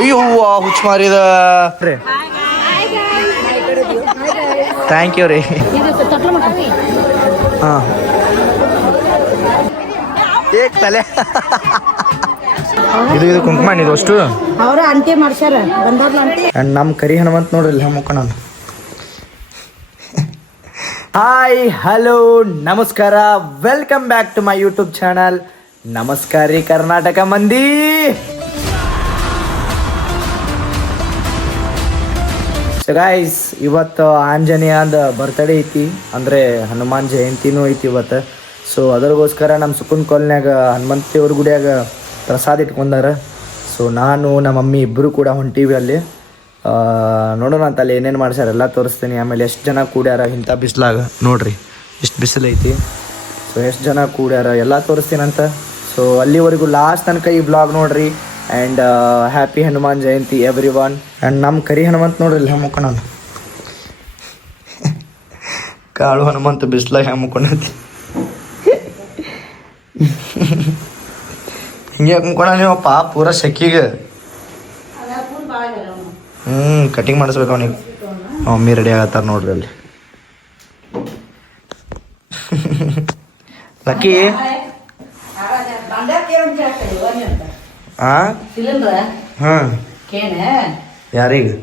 ಅಯ್ಯೋ ಹುಚ್ಚ ಮಾರಿದ thank you ರೀ. ಹಾಂ ಏಕ್ ತಲೆ ಇದು ಕುಂಕುಮ ಇದು ಅಷ್ಟು ಅವ್ರ ಅಂಟಿ ಮಾಡ್ಸ್ಯಾರ ಬಂದವ್ರ ಅಂಟಿ. ನಮ್ಮ ಕರಿ ಹನುಮಂತ ನೋಡ್ರಿ ಇಲ್ಲಿ ಮುಖ ನಾನು. ಹಾಯ್ ಹಲೋ ನಮಸ್ಕಾರ, welcome back to my YouTube channel. ನಮಸ್ಕಾರ ರೀ ಕರ್ನಾಟಕ ಮಂದಿ. ಸೊ ಗೈಸ್, ಇವತ್ತು ಆಂಜನೇಯಂದ ಬರ್ತ್ಡೇ ಐತಿ, ಅಂದರೆ ಹನುಮಾನ್ ಜಯಂತಿನೂ ಐತಿ ಇವತ್ತು. ಸೊ ಅದರಿಗೋಸ್ಕರ ನಮ್ಮ ಸುಕುನ್ ಕಾಲ್ನ್ಯಾಗ ಹನುಮಂತ ದೇವ್ರ ಗುಡಿಯಾಗ ಪ್ರಸಾದ ಇಟ್ಕೊಂಡಾರ. ಸೊ ನಾನು ನಮ್ಮ ಮಮ್ಮಿ ಇಬ್ಬರು ಕೂಡ ಹೊಂಟೀವಿ ಅಲ್ಲಿ. ನೋಡೋಣ ಅಂತ ಅಲ್ಲಿ ಏನೇನು ಮಾಡ್ಸ್ಯಾರ ಎಲ್ಲ ತೋರಿಸ್ತೀನಿ. ಆಮೇಲೆ ಎಷ್ಟು ಜನ ಕೂಡ್ಯಾರ ಇಂಥ ಬಿಸಿಲಾಗ ನೋಡ್ರಿ, ಎಷ್ಟು ಬಿಸಿಲು ಐತಿ. ಸೊ ಎಷ್ಟು ಜನ ಕೂಡ್ಯಾರ ಎಲ್ಲ ತೋರಿಸ್ತೀನಂತ. ಸೊ ಅಲ್ಲಿವರೆಗೂ ಲಾಸ್ಟ್ ತನಕ ಈ ಬ್ಲಾಗ್ ನೋಡ್ರಿ. And happy Hanuman Jayanti every one. And ನಮ್ಮ ಕರಿ ಹನುಮಂತ ನೋಡ್ರಿ ಇಲ್ಲಿ ಮುಖ ನಾನು ಕಾಳು ಹನುಮಂತ ಬಿಸಿಲಾಗ ಮುಕ್ಕೊಂಡೈತಿ. ಹಿಂಗೆ ಕುಂಕೋಣ ನೀವು ಪಾಪ ಪೂರ ಸೆಕ್ಕಿಗೆ. ಕಟಿಂಗ್ ಮಾಡಿಸ್ಬೇಕು ಅವನಿಗೆ. ಮಮ್ಮಿ ರೆಡಿ ಆಗತ್ತಾರ ನೋಡ್ರಿ ಅಲ್ಲಿ. ಲಕ್ಕಿ ಹಾಂ ಯಾರಿಗೆ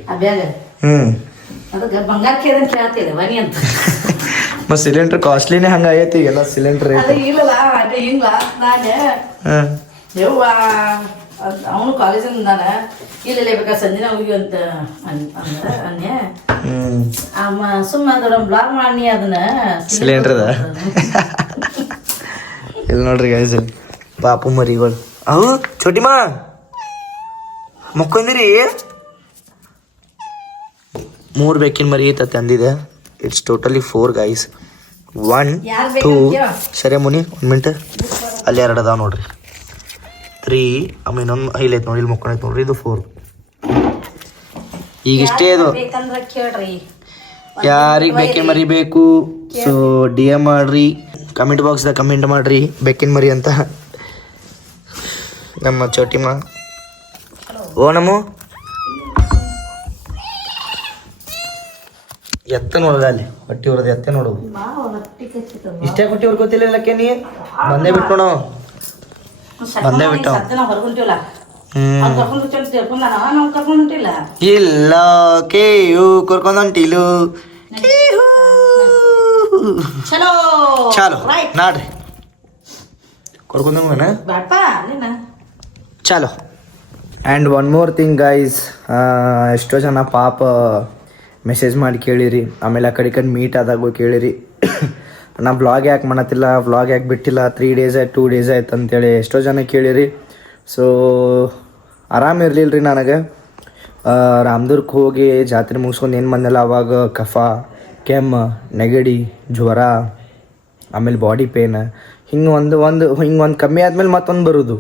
ಮತ್ತು ಸಿಲಿಂಡ್ರ್ ಕಾಸ್ಟ್ಲಿನೇ ಹಂಗಾಗೈತಿ ಈಗೆಲ್ಲ ಸಿಲಿಂಡ್ರ್ ರೇಟ್. ಹಾಂ ಅವನು ಕಾಲೇಜಿಂದ ಇಲ್ಲ ಬೇಕಾ ಸಂಜೆ ಹೋಗಿ ಅಂತ ಅನ್ಯ ಸುಮ್ಮನೆ ದೊಡ್ಡ ಬ್ಲಾಗ್ ಮಾಡಿ ಅದನ್ನ ಸಿಲಿಂಡ್ರದ ಇಲ್ಲಿ ನೋಡ್ರಿ ಗೈಸ್, ಇಲ್ಲಿ ಪಾಪು ಮರಿಗಳು ಅವು ಚೋಟಿಮಾ ಮಕ್ಕೊಂದಿರಿ. 3 ಬೆಕ್ಕಿನ ಮರಿ ಐತೆ ಅಂದಿದೆ. It's totally 4 guys. 1 2 ಸರಿ ಮುನಿ 1 ಮಿನಿಟ್. ಅಲ್ಲಿ 2 ಅದಾವ ನೋಡ್ರಿ. 3 ಆಮೇಲೆ ಇನ್ನೊಂದು ಐಲೈತೆ ನೋಡಿ, ಇಲ್ಲಿ ಮಕ್ಕೊಂಡೈತೆ ನೋಡ್ರಿ. ಇದು 4. ಈಗ ಇಷ್ಟೇ ಅದು. ಯಾರಿಗೆ ಬೆಕ್ಕಿನ ಮರಿ ಬೇಕು ಸೊ ಡಿ ಎಮ್ ಮಾಡ್ರಿ, ಕಮೆಂಟ್ ಬಾಕ್ಸ್ದಾಗ ಕಮೆಂಟ್ ಮಾಡ್ರಿ ಬೆಕ್ಕಿನ ಮರಿ ಅಂತ. ನಮ್ಮ ಚೋಟಿಮ ಓ ನಮು ಎತ್ತ ನೋಡದ ಅಲ್ಲಿ ಹೊಟ್ಟಿ ಹೊರದು ಎತ್ತೆ ನೋಡು. ಇಷ್ಟೇ ಹೊಟ್ಟಿ ಹೊರ್ಕೋತಿಲ್ಲ ಇಲ್ಲಕ್ಕೆ ನೀ ಬಂದೇ ಬಿಟ್ಟು ನೋಡು. ಬಂದೇ ಬಿಟ್ಟು ಇಲ್ಲ ಕೇಯು ಕರ್ಕೊಂಡೊಂಟಿಲು ಚಾಲು ನಾಡ್ರಿ ಕರ್ಕೊಂಡ ಚಾಲು. And one more thing guys, ಎಷ್ಟೋ ಜನ ಪಾಪ ಮೆಸೇಜ್ ಮಾಡಿ ಕೇಳಿರಿ, ಆಮೇಲೆ ಆ ಕಡೆ ಮೀಟ್ ಆದಾಗೂ ಕೇಳಿರಿ ನಾ ವ್ಲಾಗ್ ಯಾಕೆ ಮಾಡತ್ತಿಲ್ಲ, ವ್ಲಾಗ್ ಯಾಕೆ ಬಿಟ್ಟಿಲ್ಲ, 3 days ಆಯ್ತು 2 days ಆಯ್ತು ಅಂತೇಳಿ ಎಷ್ಟೋ ಜನ ಕೇಳಿರಿ. ಸೊ ಆರಾಮಿರಲಿಲ್ಲ ರೀ ನನಗೆ. ರಾಮದುರ್ಗಕ್ಕೆ ಹೋಗಿ ಜಾತ್ರೆ ಮುಗಿಸ್ಕೊಂಡು ಏನು ಬಂದಲ್ಲ, ಅವಾಗ ಕಫ, ಕೆಮ್ಮು, ನೆಗಡಿ, ಜ್ವರ, ಆಮೇಲೆ ಬಾಡಿ ಪೇನ್, ಹಿಂಗೆ ಒಂದು ಕಮ್ಮಿ ಆದಮೇಲೆ ಮತ್ತೊಂದು ಬರೋದು.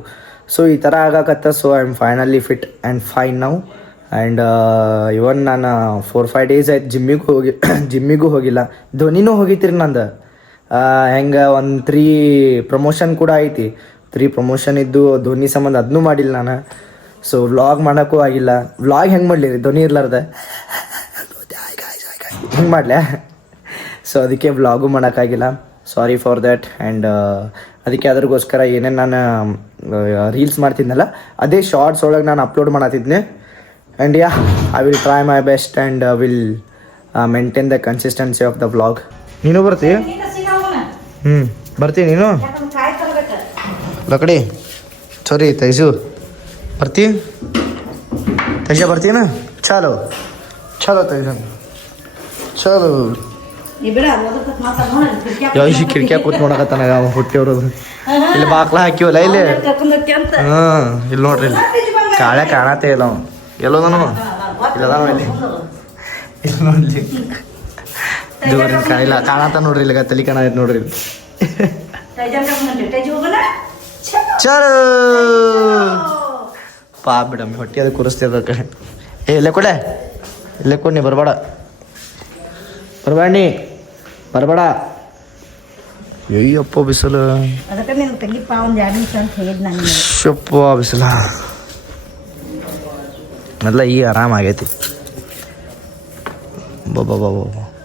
ಸೊ ಈ ಥರ ಆಗಾಕತ್ತ. So I am finally fit and fine now. And even ನಾನು 4-5 days ಆಯ್ತು ಜಿಮ್ಮಿಗೂ ಹೋಗಿಲ್ಲ. ಧ್ವನಿನೂ ಹೋಗಿತ್ತೀರಿ ನಂದು. ಹೆಂಗೆ ಒಂದು 3 ಪ್ರಮೋಷನ್ ಕೂಡ ಐತಿ. 3 ಪ್ರಮೋಷನ್ ಇದ್ದು ಧ್ವನಿ ಸಂಬಂಧ ಅದನ್ನೂ ಮಾಡಿಲ್ಲ ನಾನು. ಸೊ ವ್ಲಾಗ್ ಮಾಡೋಕ್ಕೂ ಆಗಿಲ್ಲ. ವ್ಲಾಗ್ ಹೆಂಗೆ ಮಾಡಲಿ ರೀ ಧ್ವನಿ ಇರ್ಲಾರ್ದ, ಹೆಂಗೆ ಮಾಡಲ? ಸೊ ಅದಕ್ಕೆ ವ್ಲಾಗು ಮಾಡೋಕ್ಕಾಗಿಲ್ಲ. Sorry for that. ಆ್ಯಂಡ್ ಅದಕ್ಕೆ ಅದ್ರಗೋಸ್ಕರ ಏನೇನು ನಾನು ರೀಲ್ಸ್ ಮಾಡ್ತಿದ್ನಲ್ಲ ಅದೇ ಶಾರ್ಟ್ಸ್ ಒಳಗೆ ನಾನು ಅಪ್ಲೋಡ್ ಮಾಡತ್ತಿದ್ದೆ. And yeah I will try my best and will maintain the consistency of the vlog. ನೀನು ಬರ್ತೀಯ? ಬರ್ತೀನಿ ನೀನು ಲಕಡಿ. ಸಾರಿ ತೈಜು ಬರ್ತೀಯ? ತೈಜ ಬರ್ತೀನ? ಚಾಲೋ ಚಾಲೋ ತೈಜ ಚಾಲೋ. ಯಾವ ಕಿಟಕಿಯಾಗ ಕೂತ್ ನೋಡಕತ್ತಾನ ಹುಟ್ಟಿವ್ರದು. ಇಲ್ಲಿ ಬಾಕ್ಲ ಹಾಕಿವಲ್ಲ ಇಲ್ಲಿ. ಹಾಂ ಇಲ್ಲಿ ನೋಡ್ರಿ, ಇಲ್ಲಿ ಕಾಳೆ ಕಾಣತ್ತೇ ಇಲ್ಲ ಅವ. ಎಲ್ಲೋದನು ಇಲ್ಲದಾವ ಇಲ್ಲಿ. ಇಲ್ಲಿ ನೋಡ್ಲಿ ಜೋರಿನ ಕಾಣಿಲ್ಲ ಕಾಣತ್ತ ನೋಡ್ರಿ, ಇಲ್ಲಿಗ ತಲೆ ಕಾಣೈತೆ ನೋಡ್ರಿ. ಚಲೋ ಪಾಪ ಬಿಡಮ್ಮಿ ಹೊಟ್ಟಿ ಅದು ಕೂರಿಸ್ತಿದ ಕಡೆ. ಇಲ್ಲೇ ಕೊಡೆ, ಇಲ್ಲೇ ಕೊಡಿ, ನೀ ಬರಬೇಡ ನೀ ಬರಬೇಡ. ಅಯ್ಯಪ್ಪ ಬಿಸಿಲು, ಶಪ್ಪ ಬಿಸಿಲ. ಮೊದಲ ಈಗ ಆರಾಮಾಗೈತಿ. ಬಾಬಾ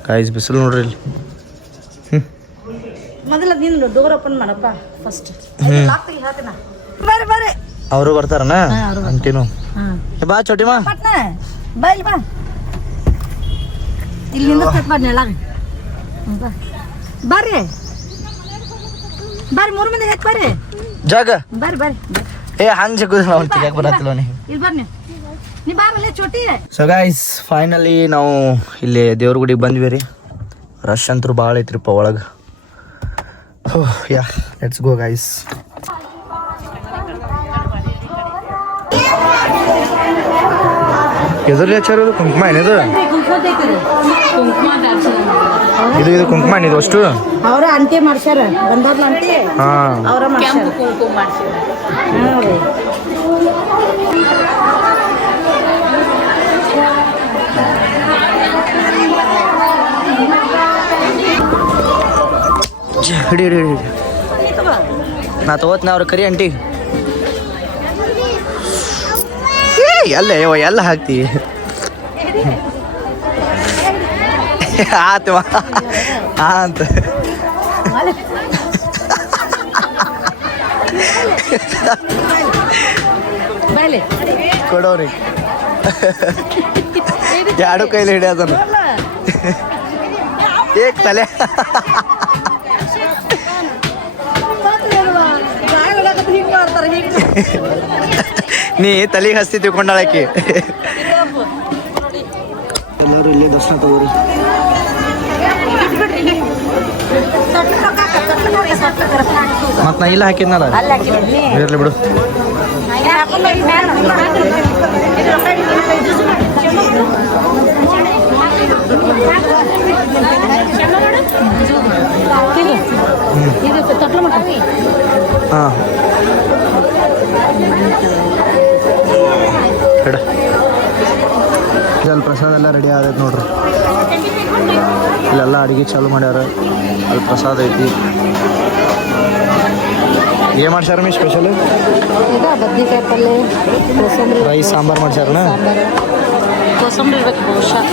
ಕಾಯಿಸ್ ಬಿಸಿಲು ನೋಡ್ರಿ ಇಲ್ಲಿ. ಮೊದಲ ನಿಂದು ಡೋರ್ ಓಪನ್ ಮಾಡಪ್ಪ ಫಸ್ಟ್. ಬರ್ರಿ ಬರ್ರಿ. ಅವರು ಬರ್ತಾರನ ಅಂಟಿನು. ಬಾ ಚೋಟಿಮಾ ಬಾ ಇಲ್ಲಿ ಬಾ. ಇಲ್ಲಿಂದ ಸ್ಟಾರ್ಟ್ ಮಾಡಿ ನೆಲ. ಬರ್ರಿ ಬರ್ರಿ 3 ಮಂದಿ ಹೆಚ್ಚು ಬರ್ರಿ. ಜಾಗ ಬರ್ರಿ ಬರ್ರಿ. ಏ ಹಂಗೆ ಜಗುದಿಲ್ಲ ಅವ್ನು ತೆಗಿಯಕ್ಕೆ ಬರತ್ತಿಲ್ಲ ಅವನಿಗೆ. ಇಲ್ಲಿ ಬರ್ರಿ ನೀ ಬಾರಲ್ಲೇ ಚೋಟಿ. ಸೊ ಗೈಸ್ ಫೈನಲಿ ನಾವು ಇಲ್ಲಿ ದೇವ್ರ ಗುಡಿಗೆ ಬಂದ್ವಿ ರೀ. ರಶ್ ಅಂತೂ ಭಾಳ ಐತ್ರಿಪ್ಪ ಒಳಗೆ. ಯಾ ಲೆಟ್ಸ್ ಗೋ ಗೈಸ್. ಎದುರು ಹಚ್ಚಾರ ಕುಂಕುಮ ಏನಿದು? ಇದು ಇದು ಕುಂಕುಮ ಇದು ಅಷ್ಟು ಅವರ ಅಂಟಿ ಮಾಡ್ಸ್ಯಾರ. ಬಂದವ್ರಲ್ಲ ಅಂಟಿ ಅವರ ಮಾಡ್ಸ್ಯಾರ. ಕುಂಕುಮ ಮಾಡ್ಸ್ಯಾರ. ಹಿಡಿ ಹಿಡಿ ಹಿಡಿ. ನಾ ತಗೋತ್ನ ಅವ್ರ ಕರಿ ಅಂಟಿ. ಎಲ್ಲ ಎಲ್ಲ ಹಾಕ್ತಿ ಆತವ ಅಂತ ಕೊಡೋರಿ ಎರಡು ಕೈಲಿ ಹಿಡಿಯೋದನ್ನು ಏಕ್ ತಲೆ. ನೀ ತಲೆಗೆ ಹಸ್ತಿ ತಿಳ್ಕೊಂಡಾಳಕಿ. ಎಲ್ಲರೂ ಇಲ್ಲೇ ದರ್ಶನ ತಗೋರಿ. ಮತ್ ನಾ ಇಲ್ಲ ಹಾಕಿದ್ನಲ್ಲ ಇರ್ಲಿ ಬಿಡು. ಹಾಂ ಇಲ್ಲಿ ಪ್ರಸಾದ ಎಲ್ಲ ರೆಡಿ ಆಗೈತೆ ನೋಡ್ರಿ. ಇಲ್ಲೆಲ್ಲ ಅಡುಗೆ ಚಾಲು ಮಾಡ್ಯಾರ. ಅಲ್ಲಿ ಪ್ರಸಾದ ಐತಿ. ಏನು ಮಾಡ್ಸ್ಯಾರ ಮೀ ಸ್ಪೆಷಲ್? ಬದ್ನಿಕಾಯಿ ಪಲ್ಯ, ಕೋಸಂಬರಿ, ರೈಸ್ ಸಾಂಬಾರು ಮಾಡ್ಸ್ಯಾರನ? ಕೋಸಂಬರಿ ಇರ್ಬೇಕು ಬಹುಶಃ.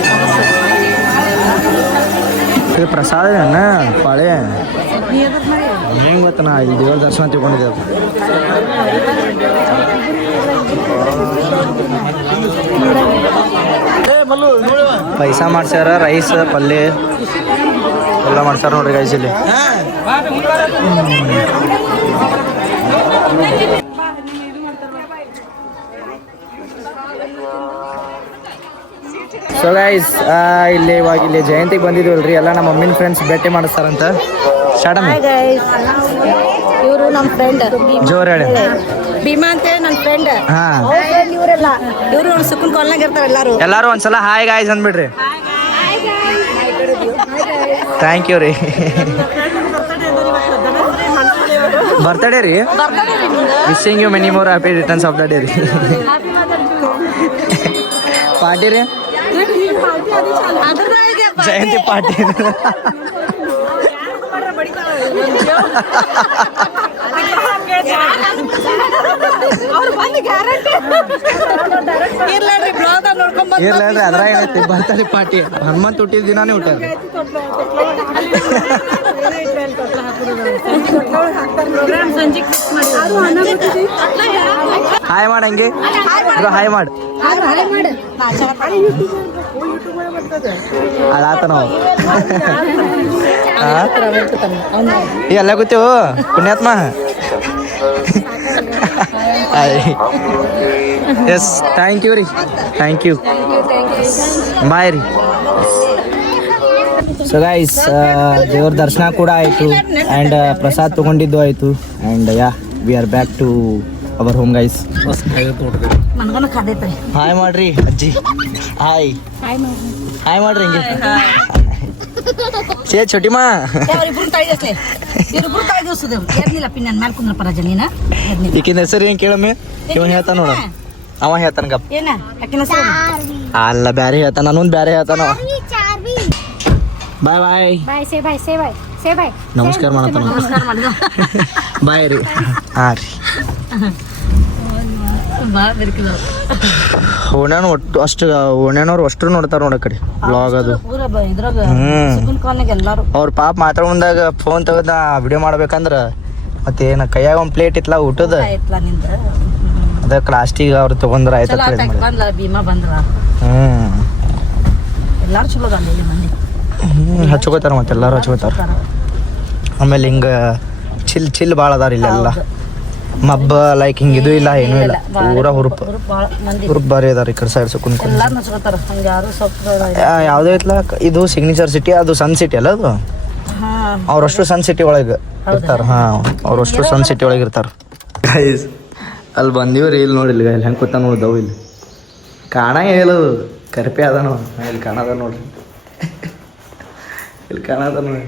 ಇದು ಪ್ರಸಾದ ಏನ ಪಾಳೆ ಹೆಂಗೆ ಗೊತ್ತ? ನಾ ಇಲ್ಲಿ ದೇವ್ರ ದರ್ಶನ ತಿಳ್ಕೊಂಡಿದ್ದೆ. ಅದು ಪೈಸಾ ಮಾಡ್ಸ್ಯಾರ. ರೈಸ್ ಪಲ್ಯ ಎಲ್ಲ ಮಾಡ್ಸ್ಯಾರ ನೋಡ್ರಿ ಗೈಸ್ ಇಲ್ಲಿ. ಸೊ ಗೈಸ್ ಇಲ್ಲಿ ಇವಾಗ ಇಲ್ಲಿ ಜಯಂತಿಗೆ ಬಂದಿದ್ವಲ್ರಿ. ಎಲ್ಲ ನಮ್ಮ ಮಮ್ಮಿನ ಫ್ರೆಂಡ್ಸ್ ಭೇಟಿ ಮಾಡಿಸ್ತಾರಂತ. ಇವರು ನಮ್ಮ ಫ್ರೆಂಡ್ ಜೋರ್ ಹೇಳಿ. ಭೀಮಾ ಅಂತ ನನ್ನ ಫ್ರೆಂಡ್. ಇವರೆಲ್ಲ ಇವರು ಸುಕ್ಕನ್ ಕಾಲ್ನಾಗ ಇರ್ತಾರ. ಎಲ್ಲಾರು ಒಂದ್ಸಲ ಹಾಯ್ ಗಾಯ್ಸ್ ಅಂದ್ಬಿಡ್ರಿ. ಥ್ಯಾಂಕ್ ಯು ರೀ. ಬರ್ತಡೇ ರೀ. Wishing you many more happy returns of the day ರೀ. ಪಾರ್ಟಿ ರೀ. ಜಯಂತಿ ಪಾರ್ಟಿ. ಇರ್ಲಿ ಅದ್ರಾಗ ಏನೈತಿ ಬರ್ತಡೇ ಪಾರ್ಟಿ. ಹನುಮಂತ ಹುಟ್ಟಿದ ದಿನಾನೇ ಹುಟ್ಟಾರ. ಹಾಯ್ ಮಾಡ ಹಂಗೆ ಹಾಯ್ ಮಾಡು. ಅಳಾತ ನಾವು ಎಲ್ಲ ಗೊತ್ತೇವು ಪುಣ್ಯಾತ್ಮ. ಎಸ್ ಥ್ಯಾಂಕ್ ಯು ರೀ. Thank you. ಬಾಯ್ ರೀ. ಸೊ ಗೈಸ್ ದೇವ್ರ ದರ್ಶನ ಕೂಡ ಆಯಿತು ಆ್ಯಂಡ್ ಪ್ರಸಾದ್ ತೊಗೊಂಡಿದ್ದು ಆಯಿತು and yeah we are back to our home guys. Hi ಮಾಡ್ರಿ ಅಜ್ಜಿ. ಹಾಯ್ ಹಾಯ್ ಮಾಡ್ರಿ ಹಿಂಗೆ. ಸೇ ಚೋಟಿಮಾ ಈಕಿನ ಹೆಸರು ಏನು ಕೇಳಮ್ಮೆ? ಇವ ಹೇಳ್ತಾನ ನೋಡ. ಅವ ಹೇಳ್ತಾನ ಗಪ್. ಅಲ್ಲ ಬ್ಯಾರೆ ಹೇಳ್ತಾನ. ನಾನೊಂದು ಬ್ಯಾರೆ ಹೇಳ್ತಾನ. ಬಾಯ್ ಬಾಯ್. ನಮಸ್ಕಾರ ಮಾಡತ್ತಾನ. ಬಾಯ್ ರೀ. ಹಾಂ ರೀ. ಓಣ್ಯಾನು ಒಟ್ಟು ಅಷ್ಟು ಓಣ್ಯಾನವ್ರು ಅಷ್ಟು ನೋಡ್ತಾರ ನೋಡ ಕಡೆ ಬ್ಲಾಗ್ ಅದು ಪೂರ ಇದ್ರಾಗ ಹ್ಮ್. ಸುಗುನ್ ಕಾಲ್ನಾಗ ಎಲ್ಲಾರು ಅವ್ರ ಪಾಪ ಮಾತಾಡ್ಕೊಂಡಾಗ ಫೋನ್ ತೆಗೆದ ವಿಡಿಯೋ ಮಾಡ್ಬೇಕಂದ್ರ ಮತ್ತೇನ ಕೈಯಾಗ ಒಂದು ಪ್ಲೇಟ್ ಇತ್ಲ ಊಟದ ಆಯ್ತಲ್ಲ ನಿಂದ ಅದಕ್ಕೆ ಲಾಸ್ಟಿಗೆ ಅವ್ರು ತಗೊಂಡ್ರ ಆಯ್ತು ಚಲೋ ಆಯ್ತು ಬಂದ್ಲ ಭೀಮಾ ಬಂದ್ರ ಹ್ಮ್ ಎಲ್ಲಾರು ಚಲೋ ಅದ ಇಲ್ಲಿ ಮಂದಿ ಹಚ್ಕೋತಾರ ಮತ್ತೆ ಎಲ್ಲಾರು ಹಚ್ಕೋತಾರ ಆಮೇಲೆ ಹಿಂಗ ಚಿಲ್ ಭಾಳ ಅದಾರ ಇಲ್ಲೆಲ್ಲ ಮಬ್ಬ ಲೈಕ್ ಹಿಂಗ ಇದು ಇಲ್ಲ ಏನೂ ಇಲ್ಲ ಪೂರಾ ಹುರುಪ್ ಭಾಳ ಮಂದಿ ಹುರುಪ್ ಬಾರಿ ಅದಾರ ಈ ಕಡೆ ಸೈಡ್ ಕುಂದ್ಕೊಂಡು ಎಲ್ಲಾರು ನಚ್ಕೋತಾರ ಹಂಗ ಯಾರು ಸ್ವಲ್ಪ ಯಾವುದೇ ಇತ್ಲ ಇದು ಸಿಗ್ನೇಚರ್ ಸಿಟಿ ಅದು ಸನ್ ಸಿಟಿ ಅಲ್ಲ ಅದು ಹಾ ಅವ್ರಷ್ಟು ಸನ್ ಸಿಟಿ ಒಳಗೆ ಇರ್ತಾರ ಹಾ ಅವ್ರಷ್ಟು ಸನ್ ಸಿಟಿ ಒಳಗೆ ಇರ್ತಾರ ಅಲ್ಲಿ ಬಂದೀವ್ರಿ ಇಲ್ಲಿ ನೋಡಿಲ್ಲ ಇಲ್ಲಿ ಹೆಂಗೆ ಕೂತ ನೋಡ್ದವು ಇಲ್ಲಿ ಕಾಣಂಗಿಲ್ಲ ಅದು ಕರ್ಪೆ ಅದ ನೋಡಿ ಇಲ್ಲಿ ಕಾಣದ ನೋಡ್ರಿ ಇಲ್ಲಿ ಕಾಣದ ನೋಡಿ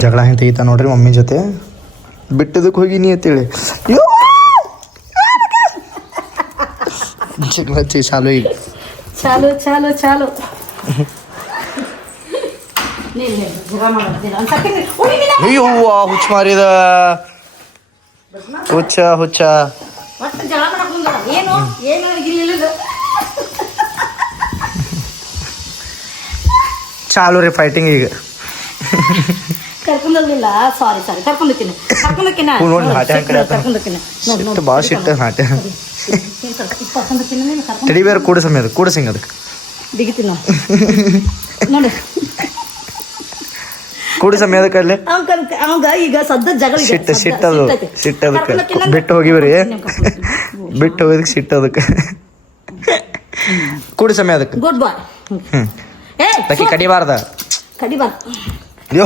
ಜಗಳ ಹೆಂಗೆ ತೆಗಿತಾ ನೋಡ್ರಿ ಮಮ್ಮಿ ಜೊತೆ ಬಿಟ್ಟದಕ್ಕೆ ಹೋಗಿನಿ ಅಂತೇಳಿ ಜಗಳ ಚಾಲು ಈಗ ಚಾಲು ಚಾಲು ಚಾಲು ನೀನು ಜಗ ಮಾಡ್ತೀನಿ ಒಂದು ಸೆಕೆಂಡ್ ಅಯ್ಯೋ ಹುಚ್ಚ ಮಾರಿದ ಹುಚ್ಚ ಹುಚ್ಚ ಮತ್ತೆ ಜಗಳ ಮಾಡಕ್ ಬಂದ ಏನು ಏನು ಇಲ್ಲ ಚಾಲು ರೀ ಫೈಟಿಂಗ್ ಈಗ ಕರ್ಕೊಂಡೋಗ್ಲಿಲ್ಲ ಸಾರಿ ಕರ್ಕೊಂಡೋಗ್ತೀನಿ ನೋಡಿ ನಾಟ್ಯ ಹೆಂಗ್ ಕಡೆ ಆತ. ಸಿಟ್ಟು ಭಾಳ ಸಿಟ್ಟು ನಾಟ್ಯ ತಡಿ ಬೇರೆ ಕೂಡ ಸಮಯ ಅದು ಕೂಡ ಸಿಂಗ್ ಅದಕ್ಕೆ ಬಿಗಿತೀನಿ ನೋಡಿ ಕೂಡ ಸಮಯ ಅದಕ್ಕೆ ಅಲ್ಲಿ ಅವಾಗ ಈಗ ಸದ್ದ ಜಗಳ ಸಿಟ್ಟದು ಸಿಟ್ಟದಕ್ಕೆ ಬಿಟ್ಟು ಹೋಗಿವ್ರಿ ಬಿಟ್ಟು ಹೋಗೋದಕ್ಕೆ ಸಿಟ್ಟದಕ್ಕೆ ಕೂಡ ಸಮಯ ಅದಕ್ಕೆ ಗುಡ್ ಬಾಯ್ ಹ್ಞೂ ಏ ತಕ್ಕಿ ಕಡಿಬಾರ್ದ ಕಡಿಬಾರ್ದು ಅಯ್ಯೋ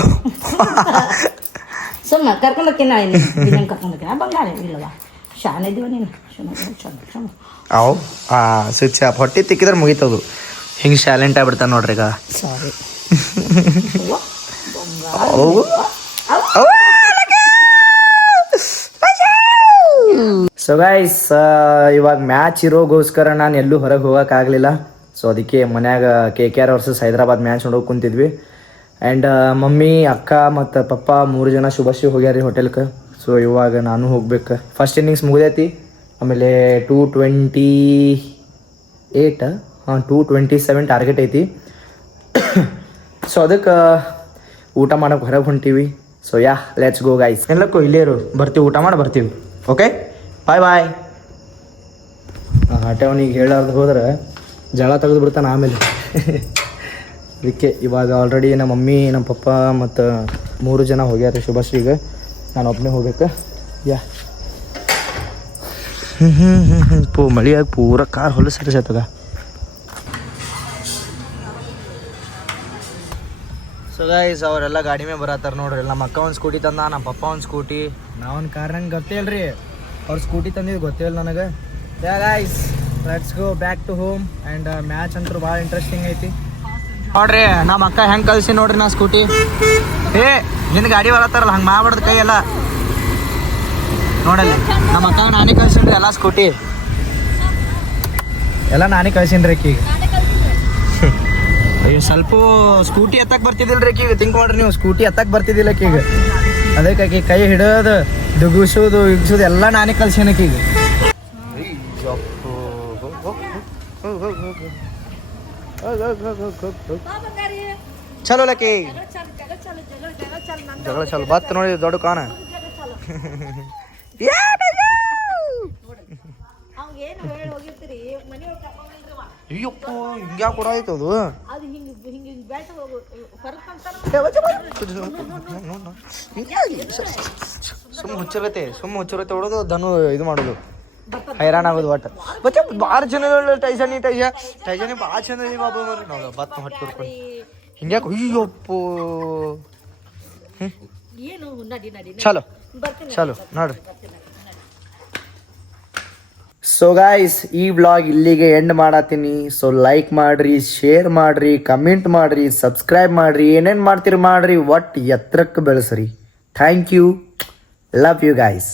ಸುಮ್ಮ ಕರ್ಕೊಂಡೋಗ್ತೀನಿ ಇನ್ನೇನು ಕರ್ಕೊಂಡೋಗ್ತೀನಿ ಬಂಗಾರ ಇಲ್ಲವ ಶಾನೆ ಇದೀವ ನೀನು ಶಮ ಅವು ಸ್ವಿಚ್ ಆಫ್ ಹೊಟ್ಟೆ ತಿಕ್ಕಿದ್ರೆ ಮುಗೀತದು ಹಿಂಗೆ ಸೈಲೆಂಟ್ ಆಗ್ಬಿಡ್ತಾನೆ ನೋಡ್ರಿ ಈಗ ಸಾರಿ ಸೊ ಗೈಸ್ ಇವಾಗ ಮ್ಯಾಚ್ ಇರೋಗೋಸ್ಕರ ನಾನು ಎಲ್ಲೂ ಹೊರಗೆ ಹೋಗೋಕ್ಕಾಗಲಿಲ್ಲ ಸೊ ಅದಕ್ಕೆ ಮನ್ಯಾಗ KKR ವರ್ಸಸ್ ಹೈದ್ರಾಬಾದ್ ಮ್ಯಾಚ್ ನೋಡೋಕೆ ಕುಂತಿದ್ವಿ ಆ್ಯಂಡ್ ಮಮ್ಮಿ ಅಕ್ಕ ಮತ್ತು ಪಪ್ಪ 3 ಜನ ಶುಭಶ್ರೀ ಹೋಗ್ಯಾರ ರೀ ಹೋಟೆಲ್ಗೆ ಸೊ ಇವಾಗ ನಾನು ಹೋಗ್ಬೇಕು ಫಸ್ಟ್ ಇನ್ನಿಂಗ್ಸ್ ಮುಗಿದೈತಿ ಆಮೇಲೆ 227 ಟಾರ್ಗೆಟ್ ಐತಿ ಸೊ ಅದಕ್ಕೆ ಊಟ ಮಾಡೋಕೆ ಹೊರಗೆ ಹೊಂಟೀವಿ so yeah let's go guys ಎಲ್ಲಕ್ಕೂ ಇಲ್ಲೇ ಇರು ಬರ್ತೀವಿ ಊಟ ಮಾಡಿ ಬರ್ತೀವಿ ಓಕೆ ಬಾಯ್ ಬಾಯ್ ಆಟವನಿಗೆ ಹೇಳಾರ್ದು ಹೋದ್ರೆ ಜಳ ತೆಗೆದು ಬಿಡ್ತಾನೆ ಆಮೇಲೆ ಅದಕ್ಕೆ ಇವಾಗ ಆಲ್ರೆಡಿ ನಮ್ಮ ಮಮ್ಮಿ ನಮ್ಮ ಪಪ್ಪ ಮತ್ತು 3 ಜನ ಹೋಗ್ಯಾರ ಶುಭಶ್ರೀಗೆ ನಾನು ಒಬ್ಬನೇ ಹೋಗ್ಬೇಕು ಯಾ ಮಳಿಯಾಗಿ ಪೂರ ಕಾರ್ ಹೊಲಸು ಸರಿಸತ್ತದ ಸೊ ಗೈಸ್ ಅವರೆಲ್ಲ ಗಾಡಿ ಮೇಲೆ ಬರತ್ತಾರ ನೋಡ್ರಿ ನಮ್ಮ ಅಕ್ಕ ಒಂದು ಸ್ಕೂಟಿ ತಂದ ನಮ್ಮ ಪಪ್ಪ ಒಂದು ಸ್ಕೂಟಿ ನಾವೊಂದು ಕಾರ್ ನಂಗೆ ಗೊತ್ತೇ ಇಲ್ರಿ ಅವ್ರ ಸ್ಕೂಟಿ ತಂದಿದ್ದು ಗೊತ್ತೇ ಇಲ್ಲ ನನಗೆ yeah guys let's go back to home and match ಅಂತೂ ಭಾಳ ಇಂಟ್ರೆಸ್ಟಿಂಗ್ ಐತಿ ನೋಡ್ರಿ ನಮ್ಮ ಅಕ್ಕ ಹೆಂಗೆ ಕಳಿಸಿ ನೋಡ್ರಿ ನಾ ಸ್ಕೂಟಿ ಏ ನಿನ್ನ ಗಾಡಿ ಬರತ್ತಾರಲ್ಲ ಹಂಗೆ ಮಾಡ್ಬಾರ್ದು ಕೈ ಎಲ್ಲ ನೋಡಲ್ಲಿ ನಮ್ಮ ಅಕ್ಕ ನಾನೇ ಕಳ್ಸೀನಿ ಎಲ್ಲ ಸ್ಕೂಟಿ ಎಲ್ಲ ನಾನೇ ಕಳ್ಸೀನಿ ರೀ ಈಗ ಅಯ್ಯೋ ಸ್ವಲ್ಪ ಸ್ಕೂಟಿ ಎತ್ತಕ್ಕೆ ಬರ್ತಿದ್ದಿಲ್ಲ ರೀ ಈಗ ತಿಂಕ್ ಮಾಡ್ರಿ ನೀವು ಸ್ಕೂಟಿ ಎತ್ತಕ್ಕೆ ಬರ್ತಿದ್ದಿಲ್ಲ ಈಗ ಅದಕ್ಕೆ ಕೈ ಹಿಡೋದು ದುಗುಸೋದು ಇಗ್ಸೋದು ಎಲ್ಲ ನಾನೇ ಕಳ್ಸೀನಿ ಈಗ ಚಲೋ ಲಕ್ಕಿ ಜಗಳ ಚಲೋ ಬತ್ ನೋಡಿ ದೊಡ್ಡ ಕಾಣ ಅಯ್ಯಪ್ಪ ಹಿಂಗ್ಯಾ ಕೂಡ ಆಯ್ತು ಅದು ಸುಮ್ಮ ಹುಚ್ಚಿರತ್ತೆ ಹೊಡೋದು ಧನು ಇದು ಮಾಡೋದು ಹೈರಾಣ ಆಗೋದು ಒಟ್ಟು ಮತ್ತೆ ಭಾಳ ಜನ ಟೈಸನಿ ಭಾಳ ಚಂದ ಬಾಬು ನೋಡು ಬತ್ ಹೊಟ್ಟು ಹುರ್ಕೊಂಡು ಹಿಂಗ್ಯಾಕೆ ಅಯ್ಯಪ್ಪೋ ಚಲೋ ಚಲೋ ನೋಡ್ರಿ ಸೊ ಗಾಯ್ಸ್ ಈ ವ್ಲಾಗ್ ಇಲ್ಲಿಗೆ ಎಂಡ್ ಮಾಡತ್ತೀನಿ ಸೊ ಲೈಕ್ ಮಾಡ್ರಿ ಶೇರ್ ಮಾಡ್ರಿ ಕಮೆಂಟ್ ಮಾಡ್ರಿ ಸಬ್ಸ್ಕ್ರೈಬ್ ಮಾಡ್ರಿ ಏನೇನು ಮಾಡ್ತೀರಿ ಮಾಡ್ರಿ ಒಟ್ಟು ಎತ್ತರಕ್ಕೆ ಬೆಳೆಸ್ರಿ thank you love you guys